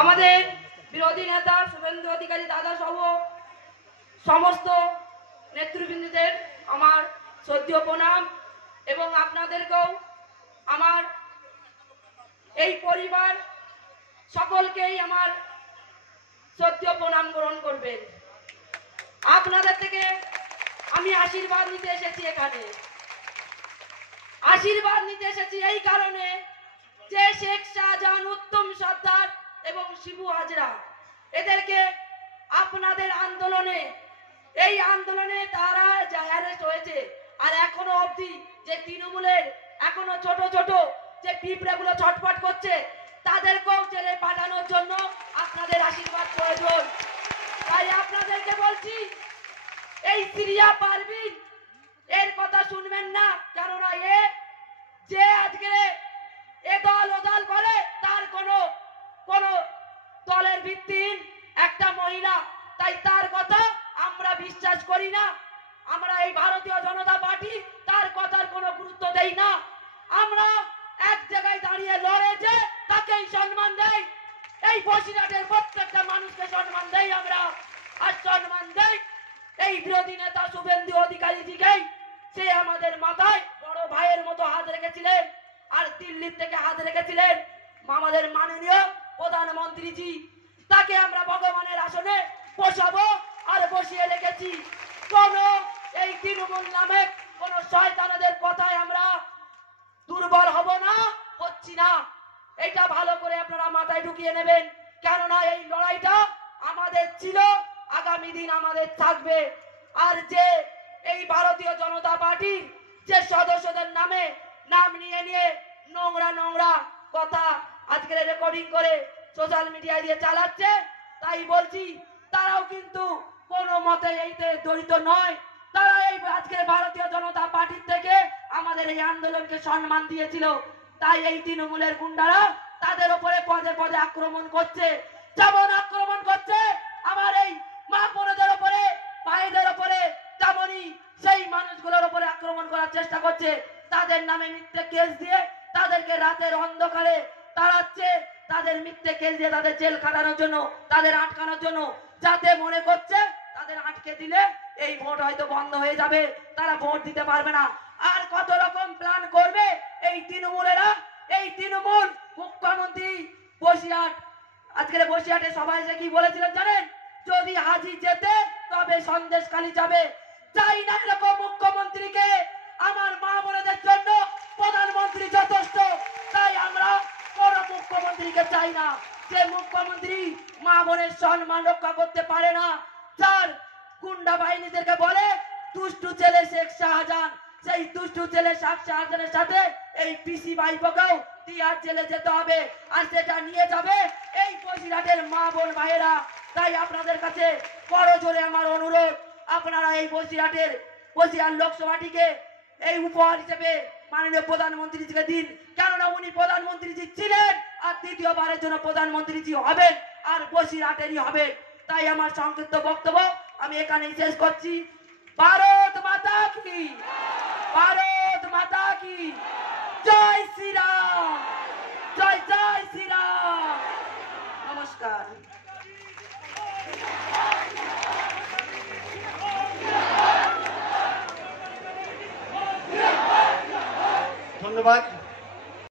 আমাদের বিরোধী নেতা শুভেন্দু অধিকারী দাদা সহ সমস্ত নেতৃবৃন্দদের আমার শ্রদ্ধেয় প্রণাম এবং আপনাদেরকেও আমার এই পরিবার সকলকেই আমার শ্রদ্ধেয় প্রণাম গ্রহণ করবেন। আপনাদের থেকে আমি আশীর্বাদ নিতে এসেছি। এখানে আশীর্বাদ নিতে এসেছি এই কারণে যে শেখ শাহজাহান, উত্তম সর্দার এবং শিবু হাজরা এদেরকে আপনাদের আন্দোলনে, এই আন্দোলনে তারা যা অ্যারেস্ট হয়েছে আর এখনো অবধি যে তৃণমূলের এখনো ছোট ছোট যে পিঁপড়েগুলো ছটফট করছে তাদেরকেও জেলে পাঠানোর জন্য আপনাদের আশীর্বাদ প্রয়োজন। তাই আপনাদেরকে বলছি, এই সিরিয়া পারভিন এর কথা শুনবেন না, কেননা এ যে আজকে এ দল ও দল করে তার কোনো দলের ভিত্তিহীন একটা মহিলা, তাই তার কথা আমরা বিশ্বাস করি না। আমরা এই ভারতীয় জনতা পার্টি তার কথার কোনো গুরুত্ব দেই না। আমরা এক জায়গায় দাঁড়িয়ে লড়েছে তাকেই সম্মান দেই। এই বসিরহাটের প্রত্যেকটা মানুষকে সম্মান দেই আমরা, আর সম্মান দেই এই বিরোধী নেতা শুভেন্দু অধিকারী জিকেই। সে আমাদের মাথায় বড় ভাইয়ের মতো হাত রেখেছিলেন, আর দিল্লির থেকে হাত রেখেছিলেন আমাদের মাননীয় প্রধানমন্ত্রীজি। তাকে আমরা ভগবানের আসনে বসাবো আর বসিয়ে রেখেছি। কোন এই তৃণমূল নামে কোন শয়তানদের কথায় আমরা দুর্বল হব না, হচ্ছি না। এটা ভালো করে আপনারা মাথায় ঢুকিয়ে নেবেন, কেননা এই লড়াইটা আমাদের ছিল, আগামী দিন আমাদের থাকবে। আর যে এই ভারতীয় জনতা পার্টির যে সদস্যদের নামে নাম নিয়ে নিয়ে নোংরা নোংরা কথা আজকের রেকর্ডিং করে সোশ্যাল মিডিয়া দিয়ে চালাচ্ছে, তাই বলছি তারাও কিন্তু কোনো মতে এইতে জড়িত নয়। তারা এই আজকের ভারতীয় জনতা পার্টির থেকে আমাদের এই আন্দোলনকে সম্মান দিয়েছিল। তাই এই তৃণমূলের গুন্ডারা তাদের উপরে পদে পদে আক্রমণ করছে, যেমন আক্রমণ করছে আমার এই মা বোনদের উপরে, ভাইদের উপরে, তেমনই সেই মানুষগুলোর উপরে আক্রমণ করার চেষ্টা করছে। তাদের নামে মিথ্যে কেস দিয়ে তাদেরকে রাতের অন্ধকারে তাড়াচ্ছে, তাদের মিথ্যে কেস দিয়ে তাদের জেল খাটানোর জন্য, তাদের আটকানোর জন্য, যাতে মনে করছে তাদের আটকে দিলে এই ভোট হয়তো বন্ধ হয়ে যাবে, তারা ভোট দিতে পারবে না। আর কত রকম প্ল্যান করবে এই তৃণমূলেরা। এই তৃণমূল মুখ্যমন্ত্রী বসিরহাট, আজকের বসিরহাটে সবাই এসে কি বলেছিলেন জানেন? যদি হাজি যেতে তবে সন্দেশখালি যাবে। চাই না এরকম মুখ্যমন্ত্রীকে। আমার মা বোনদের জন্য প্রধানমন্ত্রী যথেষ্ট, তাই আমরা কোন মুখ্যমন্ত্রীকে চাই না যে মুখ্যমন্ত্রী মা বোনের সম্মান রক্ষা করতে পারে না, যার গুন্ডা বাহিনীদেরকে বলে দুষ্টু ছেলে শেখ শাহজাহান। সেই দুষ্টু ছেলে শেখ শাহজাহানের সাথে এই পিসি ভাইপোকেও তিহার জেলে যেতে হবে, আর সেটা নিয়ে যাবে এই বসিরহাটের মা বোন ভাইয়েরা। তাই আপনাদের কাছে বড় জোরে আমার অনুরোধ, আপনারা এই বসিরহাট লোকসভাটিকে এই উপহার হিসেবে মাননীয় প্রধানমন্ত্রীজিকে দিন, কেননা উনি প্রধানমন্ত্রীজি ছিলেন আর দ্বিতীয়বারের জন্য প্রধানমন্ত্রীজি হবেন, আর বসিরহাটেরই হবে। তাই আমার সংক্ষিপ্ত বক্তব্য আমি এখানেই শেষ করছি। ভারত মাতা কি, ভারত মাতা কি জয় শ্রীরাম, জয় জয় শ্রীরাম। নমস্কার। ধন্যবাদ।